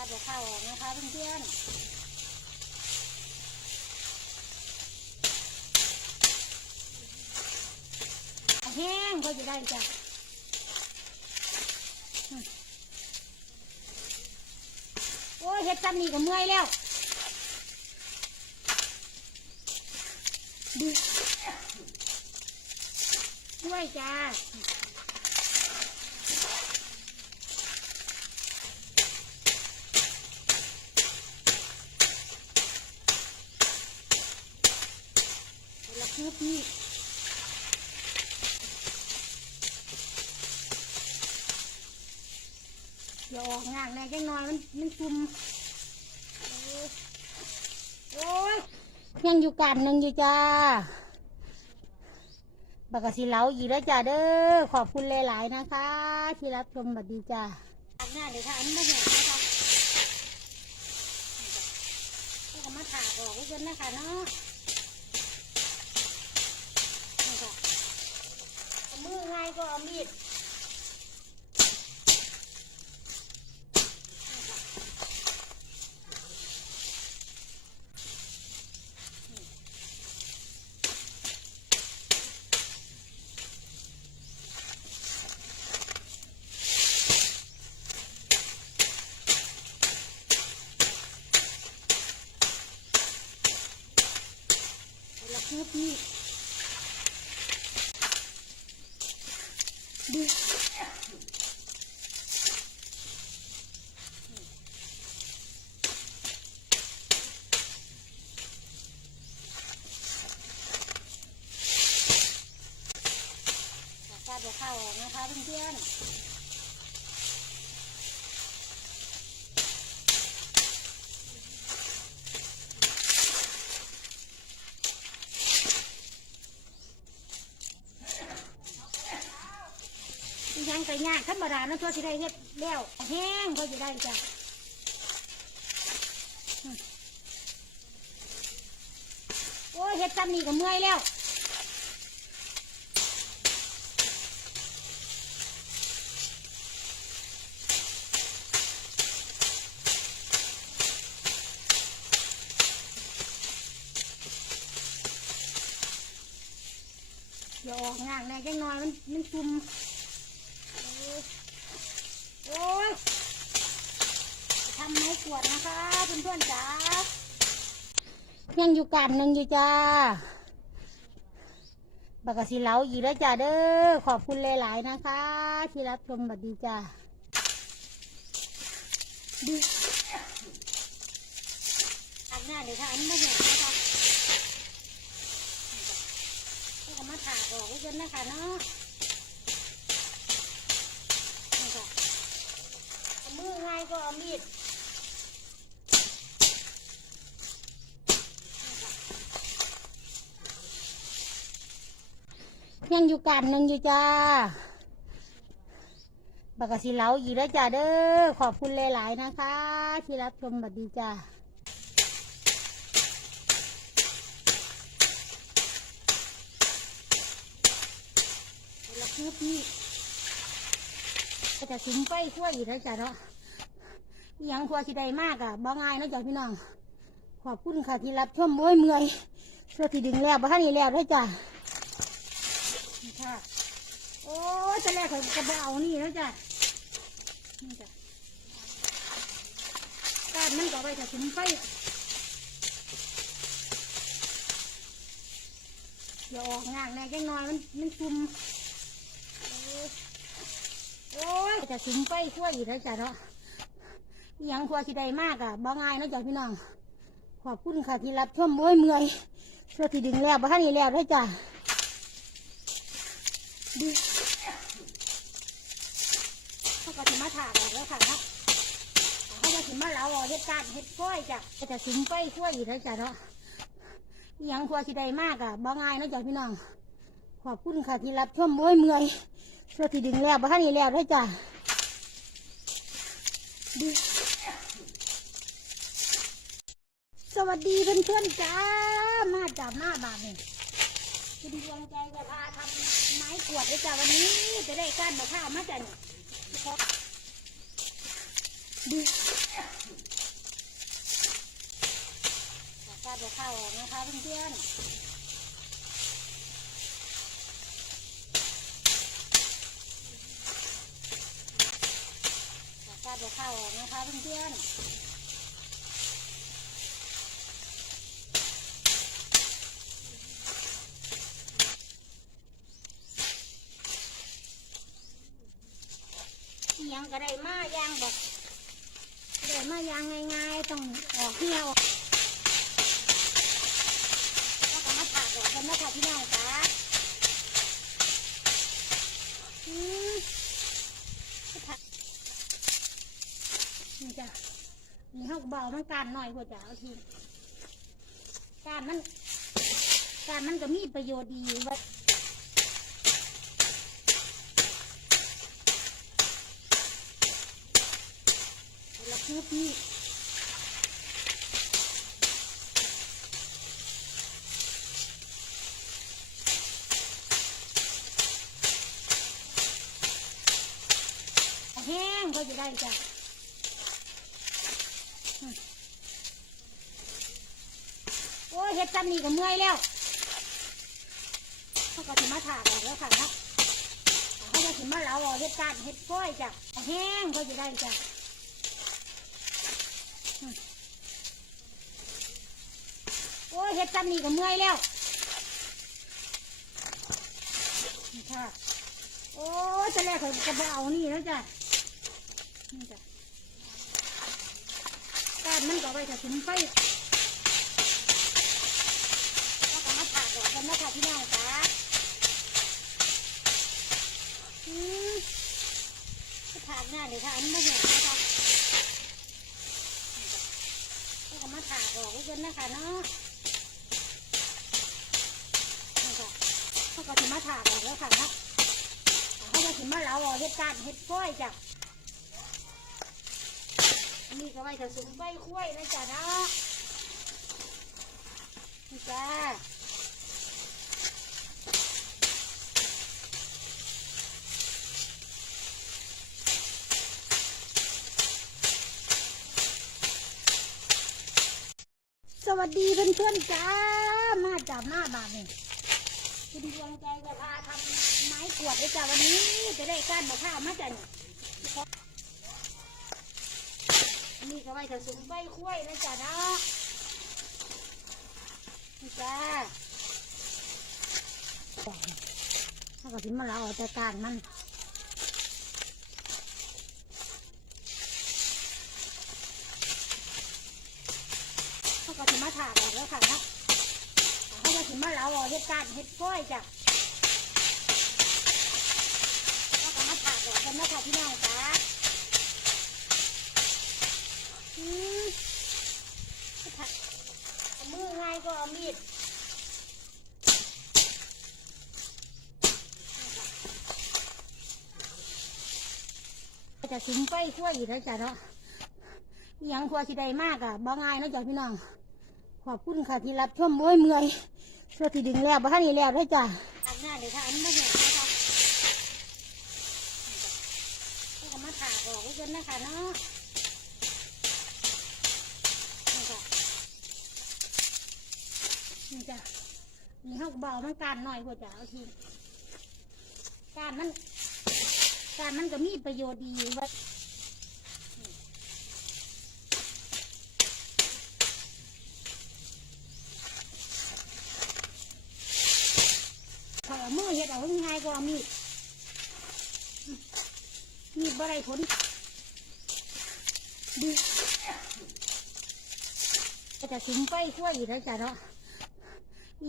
าจะเข้าออกนะคะเพื่อนๆแห้งก็จะได้จ้ะโอ้ยเฮ็ดซ้ำนี่ก็เมื่อยแล้วดีด้วยจ้า ละคืบนี่อย่าออกงานแน่จังนอยมันมันจุ่มโอ้ยยังอยู่กันหนึ่งอยู่จ้าบักกะสิเหลาอีกแล้วจ้าเด้อขอบคุณหลายๆนะคะ ที่รับชมบัดดีจ้าทำงานเลยค่ะอันนี้ไม่เห็นนะคะนี่ก็มาถากออกไว้จนนะคะเนาะ นี่ค่ะ มือไงก็เอามีดค่ะเอาละคืบนี่ ดีฟาดจะเข้าวออกนะคะเพื่อนๆ ยังไก่ยากธรรมดานะตัวสิได้เฮ็ดแล้วแห้งก็จะได้จ้ะโอ้ยเฮ็ดซ้ำนี่ก็เมื่อยแล้วอย่าออกงานแน่จังน้อยมันมันจุ่มโอ้ยทำไม้ ขวดนะคะเพื่อนๆจ๋ายังอยู่กันหนึ่งอยู่จ้าบักกะสิเหลาอีกแล้วจ้าเด้อขอบคุณหลายๆนะคะ ที่รับชมบัดดีจ้าดีทำงานเลยค่ะอันนี้ไม่เห็นนะคะนี่ก็มาถากออกไว้จนนะคะเนาะนี่ค่ะเอามือไงก็เอามีดนี่ค่ะ ยังอยู่กันหนึ่งอยู่จ้าบักสิเหลาอีกแล้วจ้าเด้อ ขอบคุณหลายๆนะคะ ที่รับชมบัดดีจ้าละคืบนี่ก็จะสุมไปขั้วอีกแล้วจ้ะเนาะยังขั้วสิได้มากอะบ่ง่ายนะจ้ะพี่น้อง ขอบคุณค่ะที่รับชมโอ้ยเมื่อยเสื้อที่ดึงแล้วบ้านนี้แล้วด้วยจ้ะ นี่ค่ะ โอ้จะแรกเขาจะบ่เอานี่แล้วจ้ะ นี่จ้ะกานมันก็ไปจะสุมไปอย่าออกงานแน่จังน้อยมันมันจุ่มโอ้ยจะสุมไปขั้วอีกแล้วจ้ะเนาะยังขั้วสิได้มากอะบ่ง่ายนะจ้ะพี่น้อง ขอบคุณค่ะที่รับชมโอ้ยเมื่อยเสื้อที่ดึงแล้วบ้านนี้แล้วด้วยจ้ะ ดีเขาก็ถิมาถากแล้วค่ะเนาะเขาจะถิมาเหลาออกเฮ็ดการเฮ็ดก้อยจ้ะจะสุมไปขั้วอีกแล้วจ้ะเนาะยังขั้วสิได้มากอะบ่ง่ายนะจ้ะพี่น้องขอบคุณค่ะที่รับชมโอ้ยเมื่อยเสื้อที่ดึงแล้วบ้านนี้แล้วด้วยจ้ะดีสวัสดีเพื่อนๆจ้ามาจ้ามาบาทนี่ คุณดวงใจจะพาทำไม้กวดด้วยจ้ะวันนี้จะได้ก้านมะพร้าวมาจ้ะดูก้านมะพร้าวนะคะเพื่อนๆก้านมะพร้าวออกนะคะเพื่อนๆ ยังก็ได้มาย่างแบบได้มาย่างง่ายๆต้องออกเที่ยวแล้วก็มาถากดอกกันนะคะพี่น้องจ้าอืมก็ถากนี่จ้ะนี่เขาเบามันการหน่อยกว่าจ้ะเอาทีการมันการมันก็มีประโยชน์ดีว้แล้วคือพี่แห้งก็จะได้จ้ะโอ้ยเฮ็ดซ้ำนี่ก็เมื่อยแล้วเขาก็ถึมาถากออกแล้วค่ะนะเขาจะถึมาเหลาออกเฮ็ดการเฮ็ดก้อยจ้ะแห้งก็จะได้จ้ะอืมโอ้ยเฮ็ดซ้ำนี่ก็เมื่อยแล้วนี่ค่ะโอ้ยจะแรกเขาจะไปเอานี่แล้วจ้ะนี่จ้ะการมันก็ไว้ถ้าถึงไฟแล้วก็มาถากดอกกันนะคะพี่น้องจ้าอืมก็ถากหน้าเลยค่ะอันนี้มาเห็นนะคะนี่จ้ะแล้วก็มาถากดอกกันนะคะเนาะนี่จ้ะ เขาก็ถึงมาถากดอกแล้วค่ะเนะเขาจะถึงมาเหลาออกเฮ็ดการเฮ็ดก้อยจ้ะนนี้ก็ไว้ถ้าสุมใบคุ้ยนะจ๊ะนะนี่จ้าสวัสดีเพื่อนๆจ้า มาจับหน้าบานนี่ คุณดวงใจจะพาทำไม้กวาดเลยจ้าวันนี้จะได้ก้านมะพร้าวมาจ้ะนี่อันนี้ก็ไว้ถ้าสุมใบคุ้ยนะจ๊ะเนาะนี่จ้าถ้าก็ถึงมาเราเอาแต่การมันถ้าก็ถึงมาถากออกแล้วค่ะนะ ถ้าก็ถึงมาเราเอาเฮ็ดการเฮ็ดก้อยจ้ะแล้วก็มาถากออกกันนะคะพี่น้องจ้าอืมเอามือง่ายก็เอามีดจะสิมไปขั้วอีกแล้วจ้ะเนาะยังขั้วสิได้มากอะบ่ง่ายนะจ้ะพี่น้อง ขอบคุณค่ะที่รับชมโอ้ยเมื่อย เพื่อที่ดึงแล้วบ่ทันนี้แล้วได้จ้ะอันหน้าเดี๋ยวค่ะอันนี้มาเห็นนะคะนี่ก็มาถาออกไว้กันนะคะเนาะนี่จ้ะนี่จ้ะนี่เขาเบามันการหน่อยกว่าจ้ะเอาทีการมันการมันก็มีประโยชน์ดีว้ถ้าเอา มือเห็ดเอาง่ายกว่ามีดมีดบ่ได้ผลดีก็จะสุมไปขั้วอีกแล้วจ้ะเนาะ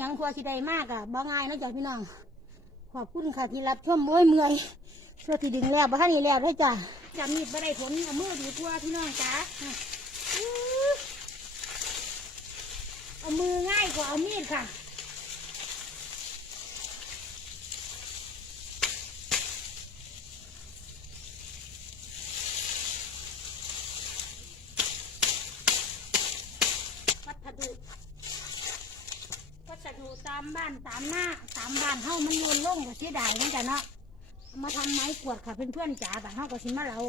ยังขั้วสิได้มากอะบ่ง่ายนะจ้ะพี่น้องขอบคุณค่ะที่รับชมโอ้ยเมื่อยเพื่อที่ดึงแล้วบ่ทันนี้แล้วได้จ้ะจะมีดบ่ได้ผลเอามือดีกว่าพี่น้องจ้ะเอามือง่ายกว่าเอามีดค่ะ วัสดุวัสดุตามบ้านตามหน้าตามบ้านเฮามันโยนลงก็เสียดายเหมือนกันเนาะเอามาทำไม้กวดค่ะเพื่อนๆจ๋าบ้านเฮาก็สิมาเรา